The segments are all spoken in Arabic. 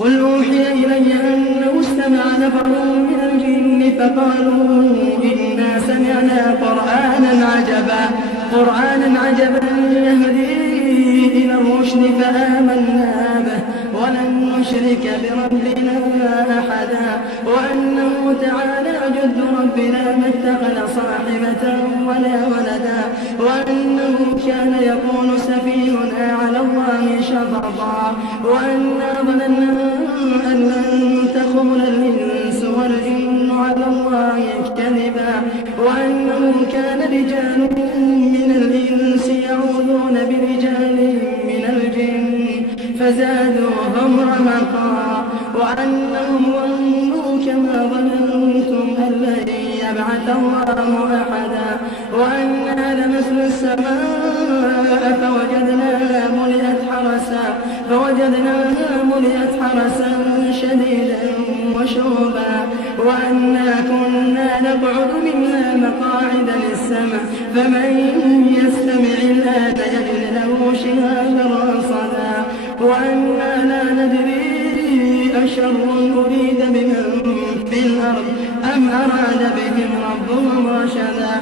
قل أوحي إلي أنه استمع نفر من الجن فقالوا إنا سمعنا قرآنا عجبا يهدي إلى الرشد فآمنا به ولن نشرك بربنا أحدا وأنه تعالى جد ربنا ما اتخذ صاحبة ولا ولدا وأنه كان يقول سفيهنا على الله شططا وأنا ظننا أن لن تقول الإنس والجن على الله كذبا وأنه كان رجال من الإنس يعوذون برجال من الجن فزادوهم رهقا وأنهم ظنوا كما ظننتم أن لن يبعث الله أحدا وأنا لمسنا السماء فوجدناها ملئت حرسا شديدا وشربا وأنا كنا نقعد منها مقاعد للسمع فمن يستمع الآن يجد له شهابا رصدا وأنا لا ندري أشر أريد بمن في الأرض أم أراد بهم ربهم رشدا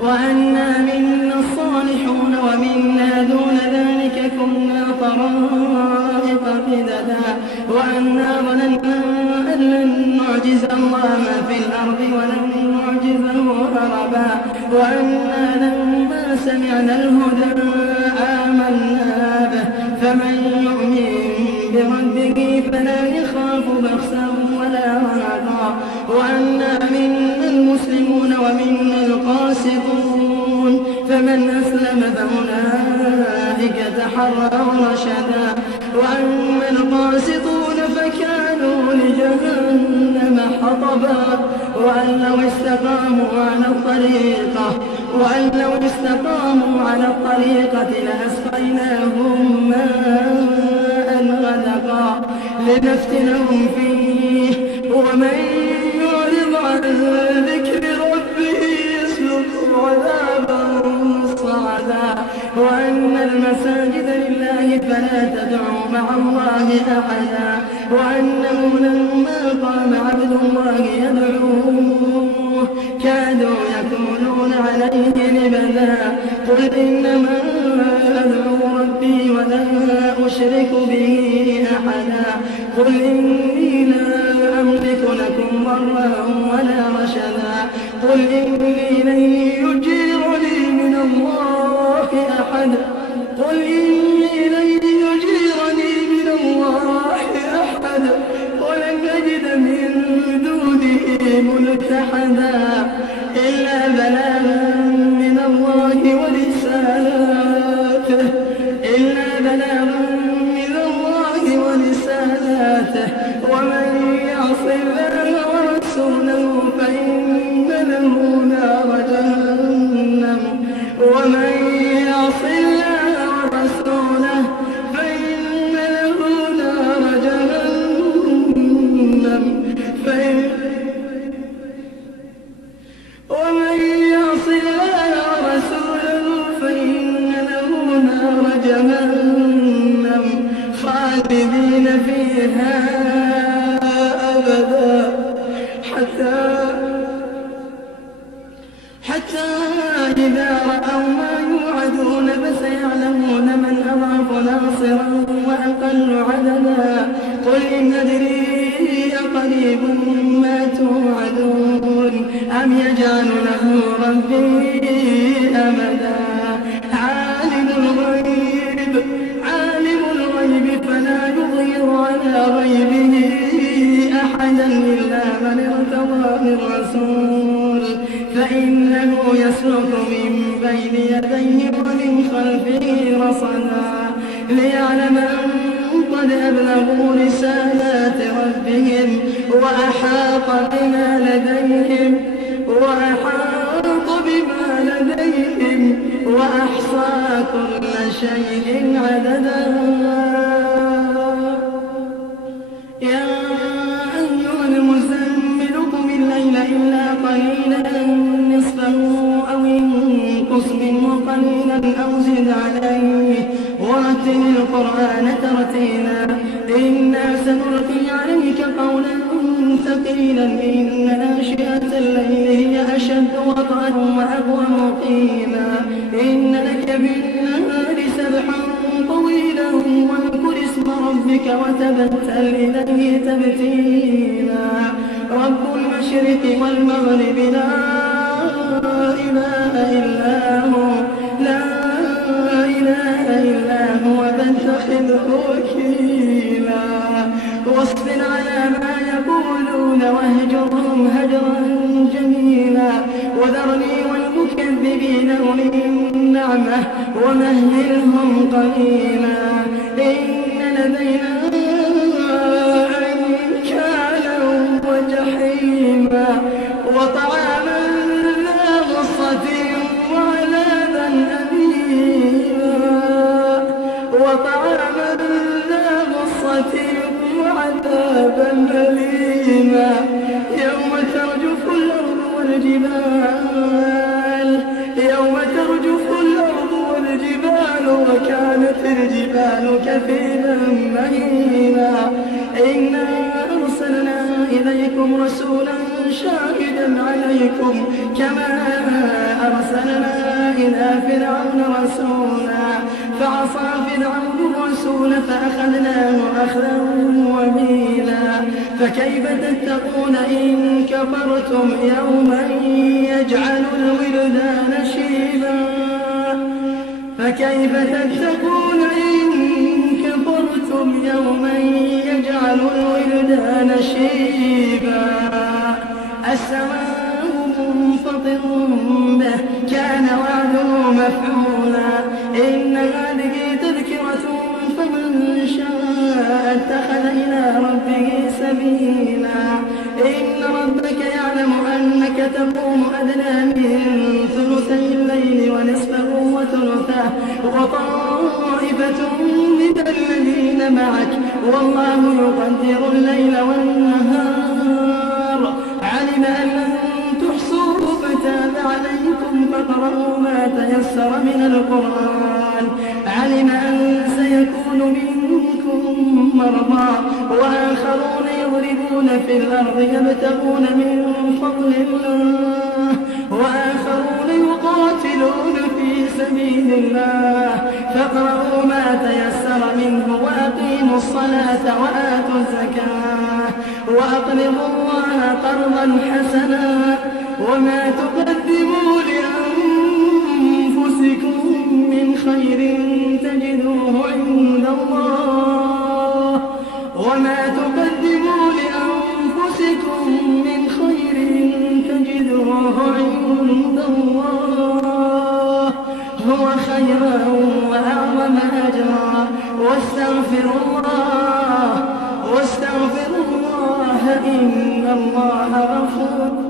وأنا منا الصالحون ومنا دون ذلك كنا طرائق قددا وأنا ظننا أن لن نعجز الله في الأرض ولن نعجزه هربا وأنا لما سمعنا الهدى آمنا به فمن يؤمن بربه فلا يخاف بخسا ولا رهقا وأنا منا المسلمون ومنا القاسطون فمن أسلم فأولئك تحروا رشدا وأما القاسطون فكانوا لجهنم حطبا وأن لو استقاموا على الطريقة لأسقيناهم ماء غدقا لنفتنهم فيه ومن يعرض عن ذكر ربه يسلكه عذابا صعدا وأن المساجد لله فلا تدعوا مع الله أحدا وأنه لما قام عبد الله يدعوه كادوا يكونون عليه لبدا قل إنما أدعو ربي ولا أشرك به أحدا قل إني لا أملك لكم ضرا ولا رشدا قل إني لن يجيرني من الله أحد قل إني لن يجيرني من الله أحد ولن أجد من دونه ملتحدا إلا بلاغا من الله ورسالاته ومن يعص الله ورسوله فإن له نار جهنم خالدين فيها أبدا حتى إذا رأوا ما يوعدون فسيعلمون من أضعف ناصرا وأقل عددا قل إن أدري أقريب ما توعدون أم يجعل له ربي أمدا عالم الغيب فلا يظهر على غيبه أحدا إلا من ارتضى من رسول فإنه يسلك من بين يديه ومن خلفه رصدا ليعلم أن قد أبلغوا رسالات ربهم وأحاط بما لديهم وأحصى كل شيء عددا يا أيها المزمل قم الليل إلا قليلا نصفه أو انقص منه قليلا أو زد عليه ورتل القرآن ترتيلا إنا سنلقي عليك قولا ثقيلا إن ناشئة الليل هي أشد وطئا وأقوم قيلا إن لك بالنهار سبحا طويلا واذكر اسم ربك وتبتل إليه تبتيلا رب المشرق والمغرب لا إله إلا هو فاتخذه وكيلا واصبر على ما يقولون واهجرهم هجرا جميلا وذرني والمكذبين أولي النعمة ومهلهم قليلا إن لدينا أنكالا وجحيما وطعاما ذا غصة وعذابا أليما وطعاما ذا غصة وعذابا أليما يوم ترجف الأرض والجبال وكانت الجبال كثيبا مهينا إنا أرسلنا إليكم رسولا شاهدا عليكم كما أرسلنا إلى فرعون رسولا فعصى فرعون الرسول فأخذناه أخذا وبيلا فكيف تتقون إن كفرتم يوما يجعل الولدان شيبا فكيف تتقون إن كفرتم يوما يجعل الولدان شيبا السماء منفطر به كان وعده مفعولا إن هذه تذكرة فمن شاء اتخذ إلى ربه سبيلا إن ربك يعلم أنك تقوم أدنى من ثلثي الليل ونصفه وثلثه وطائفة من الذين معك والله يقدر الليل والنهار علم أن لن تحصوا فتاب عليكم فاقرؤوا ما تيسر من القرآن علم أن سيكون منكم مرضى وآخرون يضربون في الأرض يبتغون من فضل الله وآخرون يقاتلون في سبيل الله فاقرؤوا ما تيسر منه وأقيموا الصلاة وآتوا الزكاة وأقرضوا الله قرضا حسنا وما تقدموا لأنفسكم من خير تجدوه عند الله وما تقدموا لأنفسكم من خير تجدوه عند الله هو خيرا وأعظم أجرا واستغفروا الله إن الله غفور